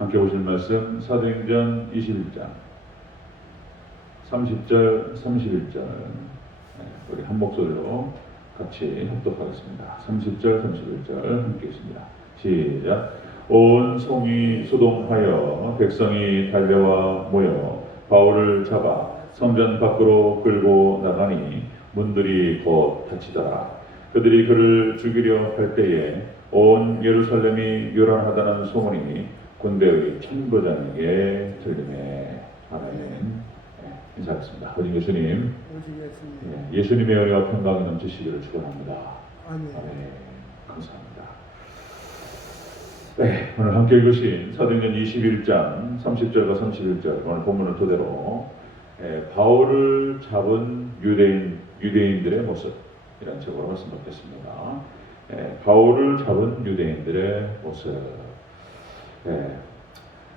함께 보실 말씀 사도행전 21장 30절 31절 우리 한 목소리로 같이 합독하겠습니다. 30절 31절 함께 있습니다. 시작. 온 성이 소동하여 백성이 달려와 모여 바울을 잡아 성전 밖으로 끌고 나가니 문들이 곧 닫히더라. 그들이 그를 죽이려 할 때에 온 예루살렘이 요란하다는 소문이 군대의 천부장에게 들리매. 아멘. 인사하겠습니다. 오직 예수님, 예수님의 은혜와 평강이 넘치시기를 축원합니다. 아멘. 감사합니다. 네, 오늘 함께 읽으신 사도행전 21장 30절과 31절 오늘 본문을 토대로 바울을 잡은 유대인들의 모습이라는 책으로 말씀 받겠습니다. 바울을 잡은 유대인들의 모습.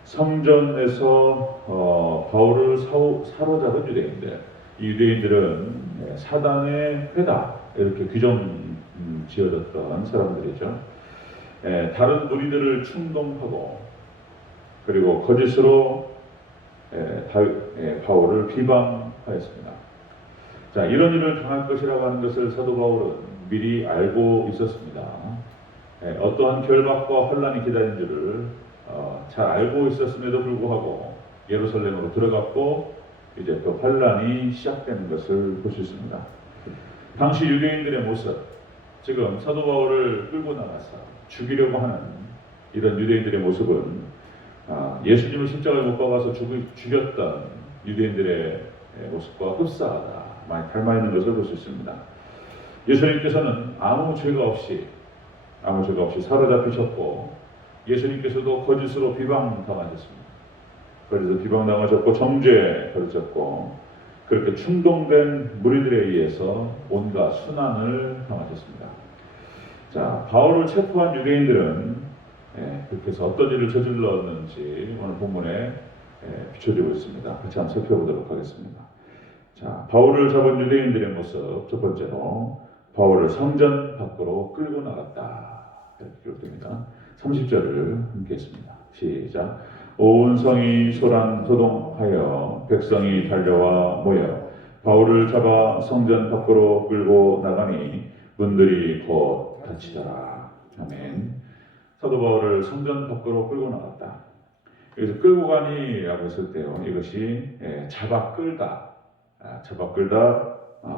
성전에서 바울을 사로잡은 유대인들, 이 유대인들은 사단의 회다 이렇게 규정 지어졌던 사람들이죠. 다른 무리들을 충동하고 그리고 거짓으로 바울을 비방하였습니다. 자, 이런 일을 당할 것이라고 하는 것을 사도 바울은 미리 알고 있었습니다. 어떠한 결박과 혼란이 기다린 줄을 잘 알고 있었음에도 불구하고 예루살렘으로 들어갔고 이제 또 혼란이 시작되는 것을 볼 수 있습니다. 당시 유대인들의 모습, 지금 사도 바울을 끌고 나가서 죽이려고 하는 이런 유대인들의 모습은 예수님을 십자가에 못 박아서 죽였던 유대인들의 모습과 흡사하다, 많이 닮아 있는 것을 볼 수 있습니다. 예수님께서는 아무 죄가 없이 사로잡히셨고 예수님께서도 거짓으로 비방당하셨습니다. 거짓으로 비방당하셨고 정죄 받으셨고 그렇게 충동된 무리들에 의해서 온갖 순환을 당하셨습니다. 자, 바울을 체포한 유대인들은 그렇게 해서 어떤 일을 저질렀는지 오늘 본문에 비춰지고 있습니다. 같이 한번 살펴보도록 하겠습니다. 자, 바울을 잡은 유대인들의 모습, 첫 번째로 바울을 성전 밖으로 끌고 나갔다 이렇게 기록됩니다. 30절을 함께 했습니다. 시작. 온 성이 소동하여 백성이 달려와 모여 바울을 잡아 성전 밖으로 끌고 나가니 문들이 곧 닫히더라. 아멘. 사도 바울을 성전 밖으로 끌고 나갔다. 여기서 끌고 가니라고 했을 때요, 이것이 잡아 끌다,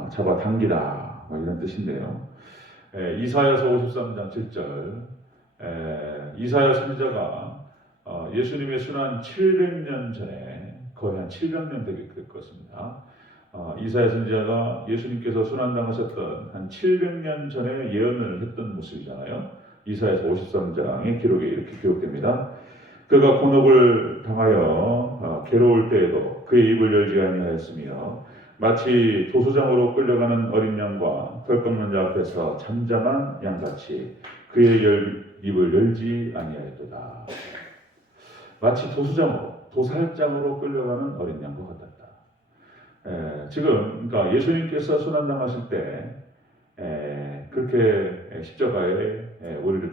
잡아 당기다 이런 뜻인데요. 이사야서 53장 7절, 이사야 선지자가 예수님의 순환 700년 전에, 거의 한 700년 되게 될 것입니다. 이사야 선지자가 예수님께서 순환당하셨던 한 700년 전에 예언을 했던 모습이잖아요. 이사야서 53장의 기록에 이렇게 기록됩니다. 그가 곤혹을 당하여 괴로울 때에도 그의 입을 열지 아니하였으며 마치 도수장으로 끌려가는 어린 양과 털 꺾는 자 앞에서 잠잠한 양같이 그의 입을 열지 아니하였도다. 마치 도살장으로 끌려가는 어린 양과 같았다. 지금 그러니까 예수님께서 순환당하실 때 그렇게 십자가에 우리를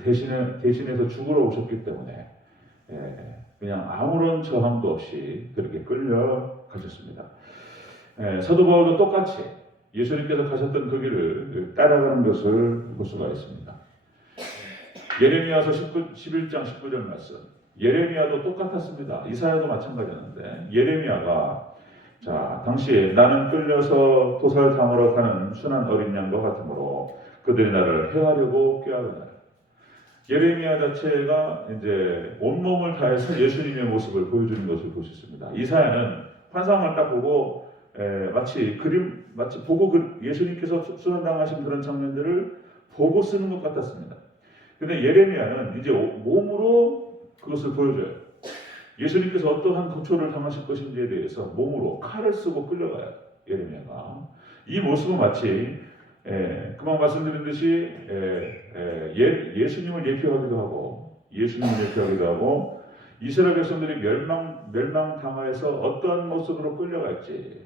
대신해서 죽으러 오셨기 때문에 그냥 아무런 저항도 없이 그렇게 끌려가셨습니다. 사도 바울도 똑같이 예수님께서 가셨던 그 길을 따라가는 것을 볼 수가 있습니다. 예레미야서 11장 19절 말씀, 예레미야도 똑같았습니다. 이사야도 마찬가지였는데 예레미야가 당시에 나는 끌려서 도살당하러 가는 순한 어린 양과 같으므로 그들이 나를 해하려고 꾀하거늘. 예레미야 자체가 이제 온몸을 다해서 예수님의 모습을 보여주는 것을 볼 수 있습니다. 이사야는 환상을 딱 보고 마치 보고 예수님께서 순환당하신 그런 장면들을 보고 쓰는 것 같았습니다. 근데 예레미야는 이제 몸으로 그것을 보여줘요. 예수님께서 어떠한 고초를 당하실 것인지에 대해서 몸으로 칼을 쓰고 끌려가요. 예레미야가. 이 모습은 마치 그만 말씀드린 듯이 예수님을 예표하기도 하고 이스라엘 백성들이 멸망당하여서 어떠한 모습으로 끌려갈지,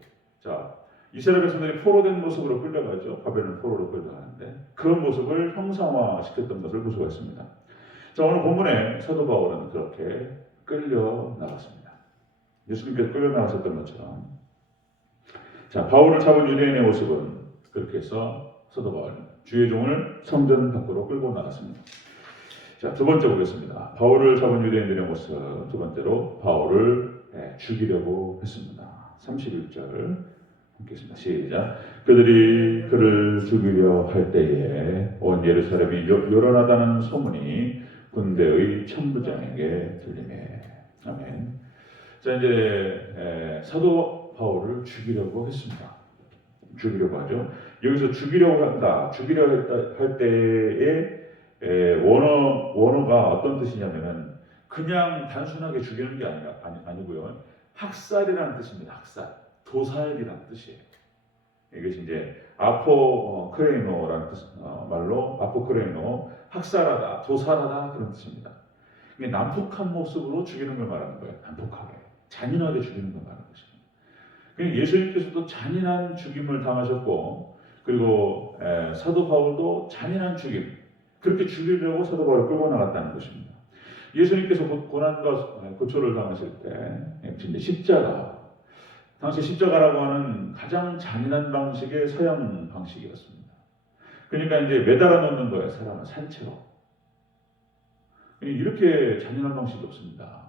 이스라엘 백성들이 포로된 모습으로 끌려가죠. 바벨론 포로로 끌려가는데 그런 모습을 형상화시켰던 것을 볼 수가 있습니다. 자, 오늘 본문에 사도 바울은 그렇게 끌려 나갔습니다. 예수님께서 끌려 나가셨던 것처럼, 자, 바울을 잡은 유대인의 모습은 그렇게 해서 사도 바울 주의 종을 성전 밖으로 끌고 나갔습니다. 자, 두 번째 보겠습니다. 바울을 잡은 유대인들의 모습. 두 번째로 바울을 죽이려고 했습니다. 31절 읽겠습니다. 시작. 그들이 그를 죽이려 할 때에 온 예루살렘이 요란하다는 소문이 군대의 천부장에게 들리매. 아멘. 자, 이제 사도 바울을 죽이려고 했습니다. 죽이려고 하죠. 여기서 죽이려고 한다. 죽이려 할 때에 원어가 어떤 뜻이냐면은 그냥 단순하게 죽이는 게 아니고요. 학살이라는 뜻입니다. 학살, 도살이라는 뜻이에요. 이것이 이제 아포크레이노라는 말로 아포크레이노, 학살하다, 도살하다 그런 뜻입니다. 이게 난폭한 모습으로 죽이는 걸 말하는 거예요. 난폭하게, 잔인하게 죽이는 걸 말하는 것입니다. 그러니까 예수님께서도 잔인한 죽임을 당하셨고, 그리고 사도 바울도 잔인한 죽임, 그렇게 죽이려고 사도 바울을 끌고 나갔다는 것입니다. 예수님께서 고난과 고초를 당하실 때 이제 십자가, 당시 십자가라고 하는 가장 잔인한 방식의 서양 방식이었습니다. 그러니까 이제 매달아 놓는 거예요. 사람을 산채로. 이렇게 잔인한 방식이 없습니다.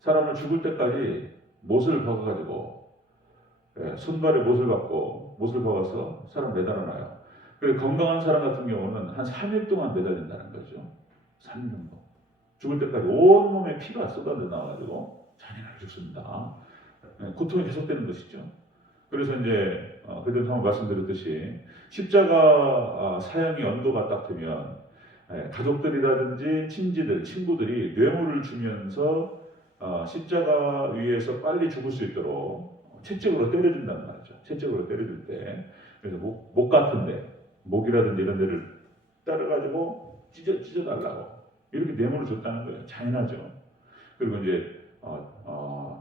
사람을 죽을 때까지 못을 박아가지고, 손발에 못을 박고 못을 박아서 사람 매달아 놔요. 그리고 건강한 사람 같은 경우는 한 3일 동안 매달린다는 거죠. 3일 정도. 죽을 때까지 온몸에 피가 쏟아져 나와가지고 잔인하게 죽습니다. 고통이 계속되는 것이죠. 그래서 이제 그전에 한번 말씀드렸듯이 십자가 사형이 연도가 딱 되면 가족들이라든지 친지들, 친구들이 뇌물을 주면서 십자가 위에서 빨리 죽을 수 있도록 채찍으로 때려준단 말이죠. 채찍으로 때려줄 때, 그래서 목 같은데, 목이라든지 이런 데를 따라가지고 찢어달라고 이렇게 뇌물을 줬다는 거예요. 잔인하죠. 그리고 이제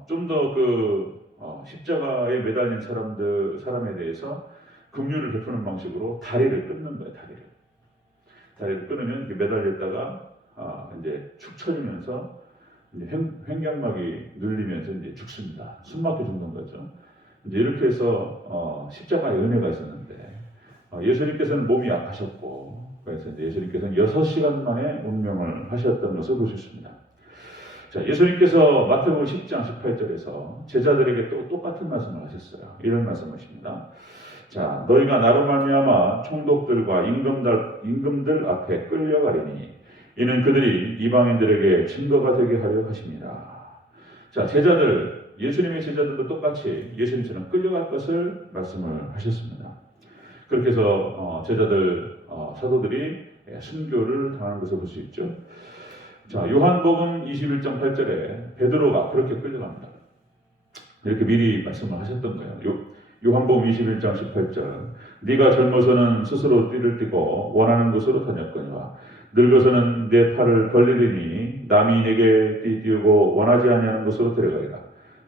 좀 더 십자가에 매달린 사람에 대해서 긍휼을 베푸는 방식으로 다리를 끊는 거예요. 다리를 끊으면 매달렸다가 이제 축 처지면서 이제 횡격막이 눌리면서 이제 죽습니다. 숨막혀 죽는 거죠. 이제 이렇게 해서 십자가의 은혜가 있었는데, 예수님께서는 몸이 약하셨고, 그래서 이제 예수님께서는 6시간 만에 운명을 하셨던 것을 볼 수 있습니다. 자, 예수님께서 마태복음 10장 18절에서 제자들에게 또 똑같은 말씀을 하셨어요. 이런 말씀을 하십니다. 자, 너희가 나로 말미암아 총독들과 임금들 앞에 끌려가리니 이는 그들이 이방인들에게 증거가 되게 하려 하십니다. 자, 예수님의 제자들도 똑같이 예수님처럼 끌려갈 것을 말씀을 하셨습니다. 그렇게 해서 사도들이 순교를 당하는 것을 볼 수 있죠. 자, 요한복음 21장 8절에 베드로가 그렇게 끌려갑니다. 이렇게 미리 말씀을 하셨던 거예요. 요한복음 21장 18절, 네가 젊어서는 스스로 띠를 띠고 원하는 곳으로 다녔거니와 늙어서는 내 팔을 벌리리니 남이 내게 띠띠우고 원하지 아니하는 곳으로 데려가리라.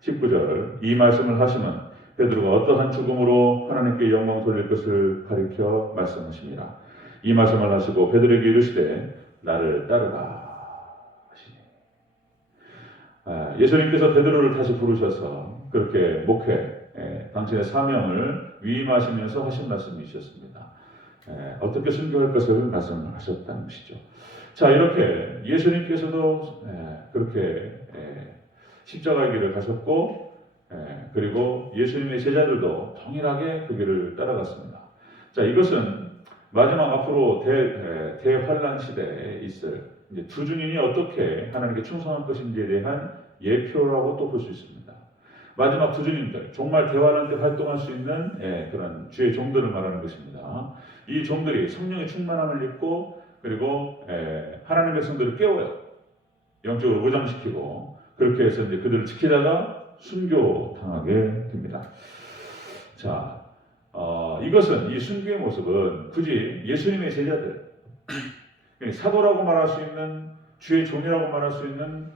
19절, 이 말씀을 하시면 베드로가 어떠한 죽음으로 하나님께 영광 돌릴 것을 가리켜 말씀하십니다. 이 말씀을 하시고 베드로에게 이르시되 나를 따르라 하시니. 예수님께서 베드로를 다시 부르셔서 그렇게 당신의 사명을 위임하시면서 하신 말씀이셨습니다. 어떻게 순교할 것을 말씀하셨다는 것이죠. 자, 이렇게 예수님께서도 그렇게 십자가의 길을 가셨고, 그리고 예수님의 제자들도 동일하게 그 길을 따라갔습니다. 자, 이것은 마지막 앞으로 대환란 시대에 있을 이제 두 증인이 어떻게 하나님께 충성할 것인지에 대한 예표라고 또 볼 수 있습니다. 마지막 두 증인들, 정말 대환란 때 활동할 수 있는 그런 주의 종들을 말하는 것입니다. 이 종들이 성령의 충만함을 입고, 그리고 하나님의 백성들을 깨워요. 영적으로 무장시키고, 그렇게 해서 이제 그들을 지키다가 순교 당하게 됩니다. 자, 이것은 이 순교의 모습은 굳이 예수님의 제자들, 사도라고 말할 수 있는, 주의 종이라고 말할 수 있는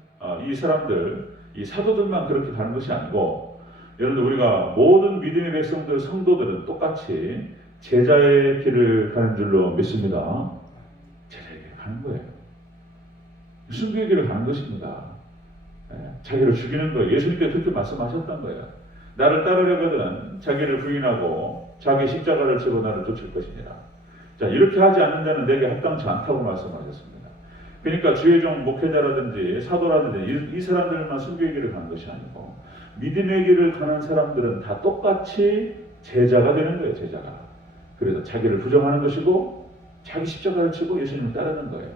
이 사람들, 이 사도들만 그렇게 가는 것이 아니고, 여러분들 우리가 모든 믿음의 백성들, 성도들은 똑같이 제자의 길을 가는 줄로 믿습니다. 제자의 길을 가는 거예요. 순교의 길을 가는 것입니다. 자기를 죽이는 거예요. 예수님께서 그렇게 말씀하셨던 거예요. 나를 따르려거든 자기를 부인하고 자기 십자가를 지고 나를 쫓을 것이니라. 자, 이렇게 하지 않는 자는 내게 합당치 않다고 말씀하셨습니다. 그러니까 주의 종 목회자라든지 사도라든지 이 사람들만 순교의 길을 가는 것이 아니고 믿음의 길을 가는 사람들은 다 똑같이 제자가 되는 거예요. 제자가. 그래서 자기를 부정하는 것이고 자기 십자가를 지고 예수님을 따르는 거예요.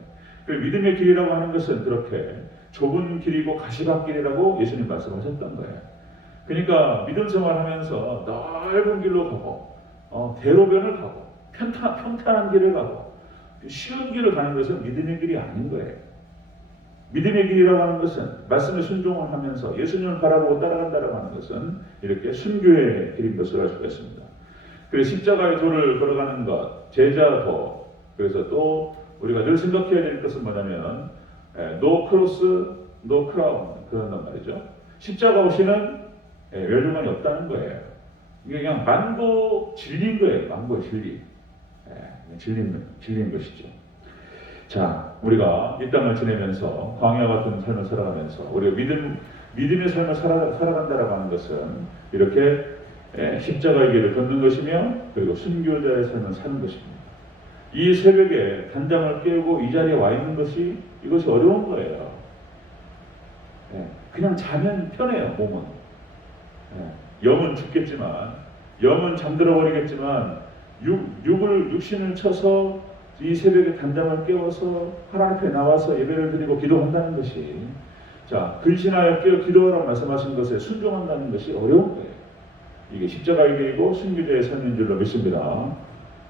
그리고 믿음의 길이라고 하는 것은 그렇게 좁은 길이고 가시밭길이라고 예수님 말씀하셨던 거예요. 그러니까 믿음 생활하면서 넓은 길로 가고 대로변을 가고 평탄한 길을 가고 쉬운 길을 가는 것은 믿음의 길이 아닌 거예요. 믿음의 길이라고 하는 것은 말씀에 순종을 하면서 예수님을 바라보고 따라간다고 하는 것은 이렇게 순교의 길인 것을 알 수가 있습니다. 그래서 십자가의 도를 걸어가는 것, 제자도, 그래서 또 우리가 늘 생각해야 될 것은 뭐냐면 no cross, no crown 그런단 말이죠. 십자가 없이는 멸류관이 없다는 거예요. 이게 그냥 만고 진리인 거예요. 만고 진리. 진리인 것이죠. 자, 우리가 이 땅을 지내면서 광야 같은 삶을 살아가면서 우리가 믿음의 삶을 살아간다라고 하는 것은 이렇게 십자가의 길을 걷는 것이며 그리고 순교자의 삶을 사는 것입니다. 이 새벽에 단장을 깨우고 이 자리에 와 있는 것이 이것이 어려운 거예요. 그냥 자면 편해요. 몸은. 영은 죽겠지만 영은 잠들어 버리겠지만 육신을 쳐서 이 새벽에 단장을 깨워서 하나님 앞에 나와서 예배를 드리고 기도한다는 것이 자 근신하여 깨어 기도하라고 말씀하신 것에 순종한다는 것이 어려운 거예요. 이게 십자가의 길이고 순교자의 삶인 줄로 믿습니다.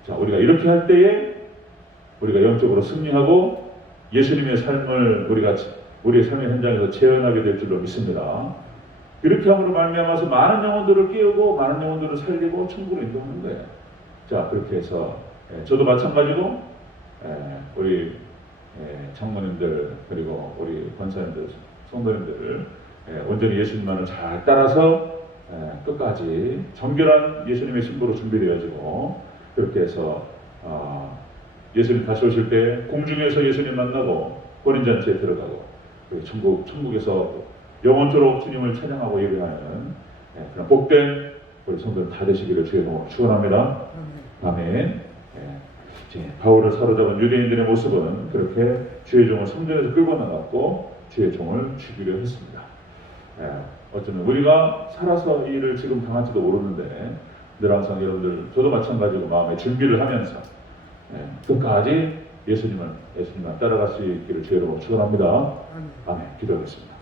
자, 우리가 이렇게 할 때에 우리가 영적으로 승리하고 예수님의 삶을 우리의 삶의 현장에서 재현하게 될 줄로 믿습니다. 이렇게 함으로 말미암아서 많은 영혼들을 깨우고 많은 영혼들을 살리고 천국으로 인도하는 거예요. 자, 그렇게 해서 저도 마찬가지고 우리 장모님들 그리고 우리 권사님들, 성도님들 온전히 예수님만을 잘 따라서 끝까지 정결한 예수님의 신부로 준비되어지고 그렇게 해서 예수님 다시 오실 때 공중에서 예수님 만나고 혼인잔치에 들어가고 천국에서 영원토록 주님을 찬양하고 예배하는 그런 복된 우리 성도들 다 되시기를 주의 이름으로 축원합니다. 아멘. 바울을 사로잡은 유대인들의 모습은 그렇게 주의 종을 성전에서 끌고 나갔고 주의 종을 죽이려 했습니다. 어쩌면 우리가 살아서 이 일을 지금 당할지도 모르는데 늘 항상 여러분들 저도 마찬가지로 마음의 준비를 하면서 끝까지 예수님을 따라갈 수 있기를 주의 이름으로 축원합니다. 아멘. 기도하겠습니다.